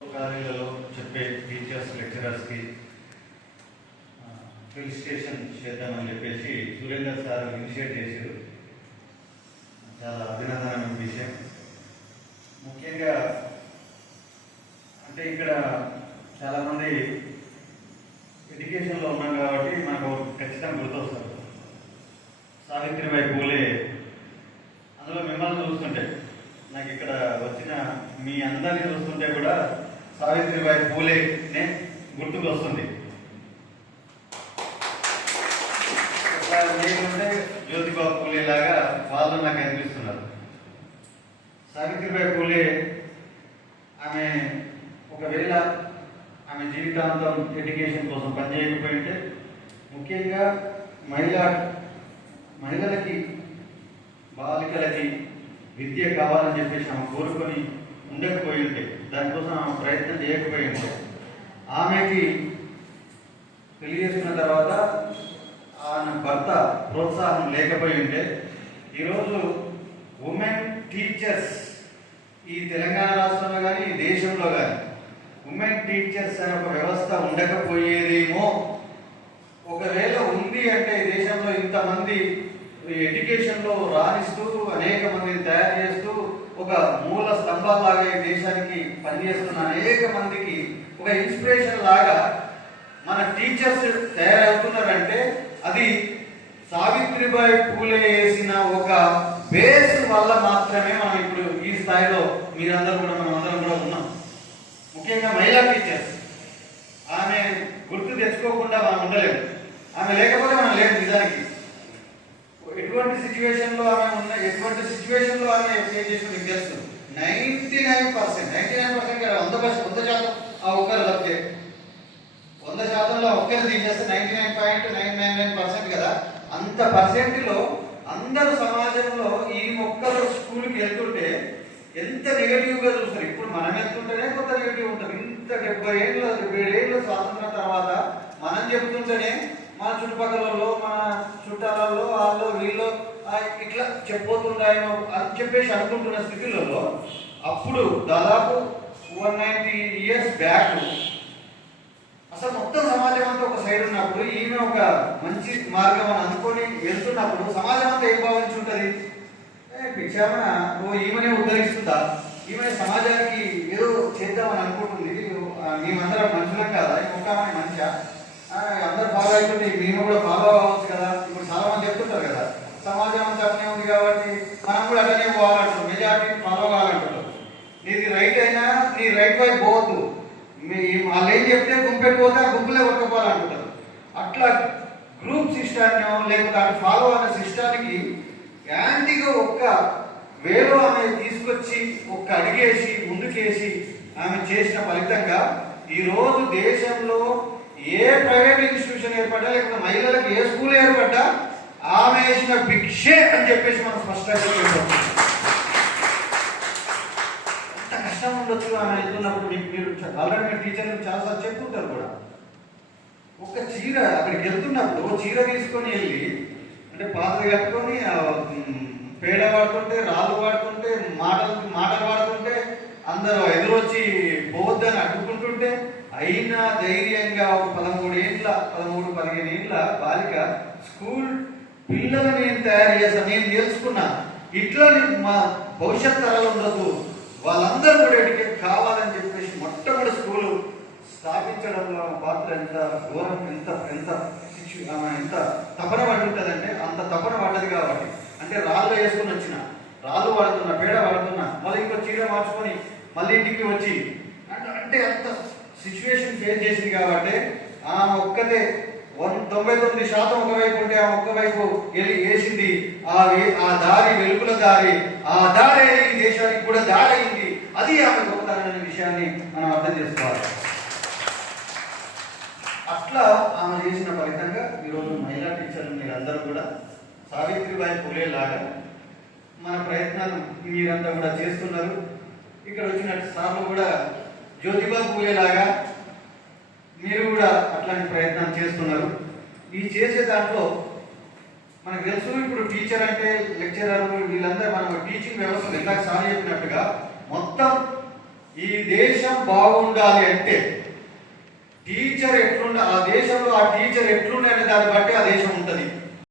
కాలేజీలలో చెప్పే teachers లెక్చరర్స్కి felicitation చేద్దామని చెప్పేసి సురేందర్ సార్ ఇనిషియేట్ చేశారు. చాలా అభినందనమైన విషయం. ముఖ్యంగా అంటే ఇక్కడ చాలామంది ఎడ్యుకేషన్లో ఉన్నాం కాబట్టి మనకు ఖచ్చితంగా గుర్తొస్తారు సావిత్రిబాయి పూలే. అందులో మిమ్మల్ని చూస్తుంటే నాకు ఇక్కడ వచ్చిన మీ అందరినీ చూస్తుంటే కూడా సావిత్రిబాయి పూలేనే గుర్తుకు వస్తుంది. నేనుంటే జ్యోతిబా పూలే లాగా వాళ్ళు నాకు అనిపిస్తున్నారు. సావిత్రిబాయి పూలే ఒకవేళ ఆమె జీవితాంతం ఎడ్యుకేషన్ కోసం పనిచేయకపోయింటే, ముఖ్యంగా మహిళలకి బాలికలకి విద్య కావాలని చెప్పేసి ఆమె కోరుకొని ఉండకపోయి ఉంటే, దానికోసం ఆమె ప్రయత్నం చేయకపోయి ఉంటే, ఆమెకి పెళ్లి చేసుకున్న తర్వాత ఆయన భర్త ప్రోత్సాహం లేకపోయి ఉంటే, ఈరోజు ఉమెన్ టీచర్స్ ఈ తెలంగాణ రాష్ట్రంలో కానీ ఈ దేశంలో కానీ ఉమెన్ టీచర్స్ అనే ఒక వ్యవస్థ ఉండకపోయేదేమో. ఒకవేళ ఉంది అంటే ఈ దేశంలో ఇంతమంది ఎడ్యుకేషన్లో రాణిస్తూ అనేక మందిని తయారు చేస్తూ ఒక మూల స్తంభాలాగా ఈ దేశానికి పనిచేస్తున్న అనేక మందికి ఒక ఇన్స్పిరేషన్ లాగా మన టీచర్స్ తయారవుతున్నారంటే అది సావిత్రిబాయి పూలే వేసిన ఒక బేస్ వల్ల మాత్రమే మనం ఇప్పుడు ఈ స్థాయిలో మీరందరూ కూడా మనం అందరం కూడా ఉన్నాం. ముఖ్యంగా మహిళా టీచర్స్ ఆమె గుర్తు తెచ్చుకోకుండా మనం ఉండలేము. ఆమె లేకపోతే మనం లేము. నిజానికి ఎటువంటి సిచ్యువేషన్లో ఆమె ఫేస్ చేసి మీకు తెలుసు. 99% కదా, 100% ఆ ఒక్కరు తప్పితే 100%లో ఒక్కరు తీసేస్తే 99.999% కదా. అంత పర్సెంట్లో అందరూ సమాజంలో ఈ ఒక్కరు స్కూల్కి వెళ్తుంటే ఎంత నెగటివ్గా చూస్తారు. ఇప్పుడు మనం వెళ్తుంటేనే కొంత నెగటివ్ ఉంటుంది. ఇంత 70 ఏళ్ళ స్వాతంత్రం తర్వాత మనం చెప్తుంటేనే మన చుట్టుపక్కలలో మన చుట్టాలలో వాళ్ళు వీళ్ళు ఇట్లా చెప్పబోతున్నాయో అని చెప్పేసి అనుకుంటున్న స్థితిలో అప్పుడు దాదాపు 190 years బ్యాక్ అసలు మొత్తం సమాజం అంతా ఒక సైడ్ ఉన్నప్పుడు ఈమె ఒక మంచి మార్గం అని అనుకొని వెళ్తున్నప్పుడు సమాజం అంతా ఏం భావించి ఉంటుంది? పిచ్చామన ఈమెనే ఉద్ధరిస్తుందా, ఈమె సమాజానికి ఏదో చేద్దామని అనుకుంటుంది, మేమందరం మనుషులం కదా, ఇంకొక మంచిగా అందరు ఫాలో అవుతుంది, మేము కూడా ఫాలో అవ్వచ్చు కదా. ఇప్పుడు చాలా మంది చెప్తుంటారు కదా సమాజం అంతా అట్లనే ఉంది కాబట్టి మనం కూడా అట్లనే పోవాలంటారు, మెజారిటీ ఫాలో కావాలంటారు. నీది రైట్ అయినా నీ రైట్ వైపు పోవద్దు, వాళ్ళు ఏం చెప్తే గుంపెట్టుకోతే ఆ గుంపులే కొట్టుకోవాలంటారు. అట్లా గ్రూప్ సిస్టాన్ని లేకపోతే అటు ఫాలో అనే సిస్టానికి యాంటీగా ఒక్క వేలో ఆమె తీసుకొచ్చి ఒక్క అడిగేసి ముందుకేసి ఆమె చేసిన ఫలితంగా ఈరోజు దేశంలో ఏ ప్రైవేట్ ఇన్స్టిట్యూషన్ ఏర్పడ్డా లేకపోతే మహిళలకు ఏ స్కూల్ ఏర్పడ్డా ఆమె వేసిన భిక్షే అని చెప్పేసి మనం స్పష్టంగా చెప్పవచ్చు. ఎంత కష్టం ఉండొచ్చు ఆమె వెళ్తున్నప్పుడు. మీరు ఆల్రెడీ మీరు టీచర్లు చాలాసార్లు చెప్తుంటారు కూడా. ఒక చీర అక్కడికి వెళ్తున్నప్పుడు చీర తీసుకొని వెళ్ళి అంటే పాతలు కట్టుకొని పేడ వాడుతుంటే రాళ్ళు వాడుతుంటే మాటలు వాడుతుంటే అందరూ ఎదురొచ్చి పోవద్దని అడ్డుకుంటుంటే అయినా ధైర్యంగా ఒక 13-15 ఏళ్ళ బాలిక స్కూల్ పిల్లలు నేను తయారు చేస్తాను, నేను తెలుసుకున్నా ఇట్లా మా భవిష్యత్ తరాలు ఉండదు, వాళ్ళందరూ కూడా ఎడ్యుకేట్ కావాలని చెప్పేసి మొట్టమొదటి స్కూలు స్థాపించడంలో పాత్ర ఎంత ఘోరం, ఎంత తపన పడి ఉంటుందంటే అంత తపన పడ్డది. కాబట్టి అంటే రాళ్ళు వేసుకొని వచ్చిన రాళ్ళు వాడుతున్నా పేడ వాడుతున్నా మళ్ళీ ఇంకో చీర మార్చుకొని మళ్ళీ ఇంటికి వచ్చి అంటే అంత సిచ్యువేషన్ ఫేస్ చేసింది. కాబట్టి ఆమె ఒక్కతే 99% ఒకవైపు ఉంటే ఆమె ఒక్కవైపు వెళ్ళి వేసింది ఆ దారి వెలుగుల దారి, ఆ దారి ఈ దేశానికి కూడా దారి అయింది. అది ఆమె గొప్పతనం అనే విషయాన్ని మనం అర్థం చేసుకోవాలి. అట్లా ఆమె చేసిన ఫలితంగా ఈరోజు మహిళా టీచర్లు మీరందరూ కూడా సావిత్రిబాయి పూలే లాగా మన ప్రయత్నాలు మీరంతా కూడా చేస్తున్నారు. ఇక్కడ వచ్చిన సార్లు కూడా జ్యోతిబా పూలే లాగా మీరు కూడా అట్లాంటి ప్రయత్నం చేస్తున్నారు. ఈ చేసే దాంట్లో మనకు తెలుసు ఇప్పుడు టీచర్ అంటే లెక్చరర్ వీళ్ళందరూ మనం టీచింగ్ వ్యవస్థ ఇందాక సార్ చెప్పినట్టుగా మొత్తం ఈ దేశం బాగుండాలి అంటే టీచర్ ఎట్లుండ, ఆ దేశంలో ఆ టీచర్ ఎట్లుండే అనే దాన్ని బట్టి ఆ దేశం ఉంటుంది.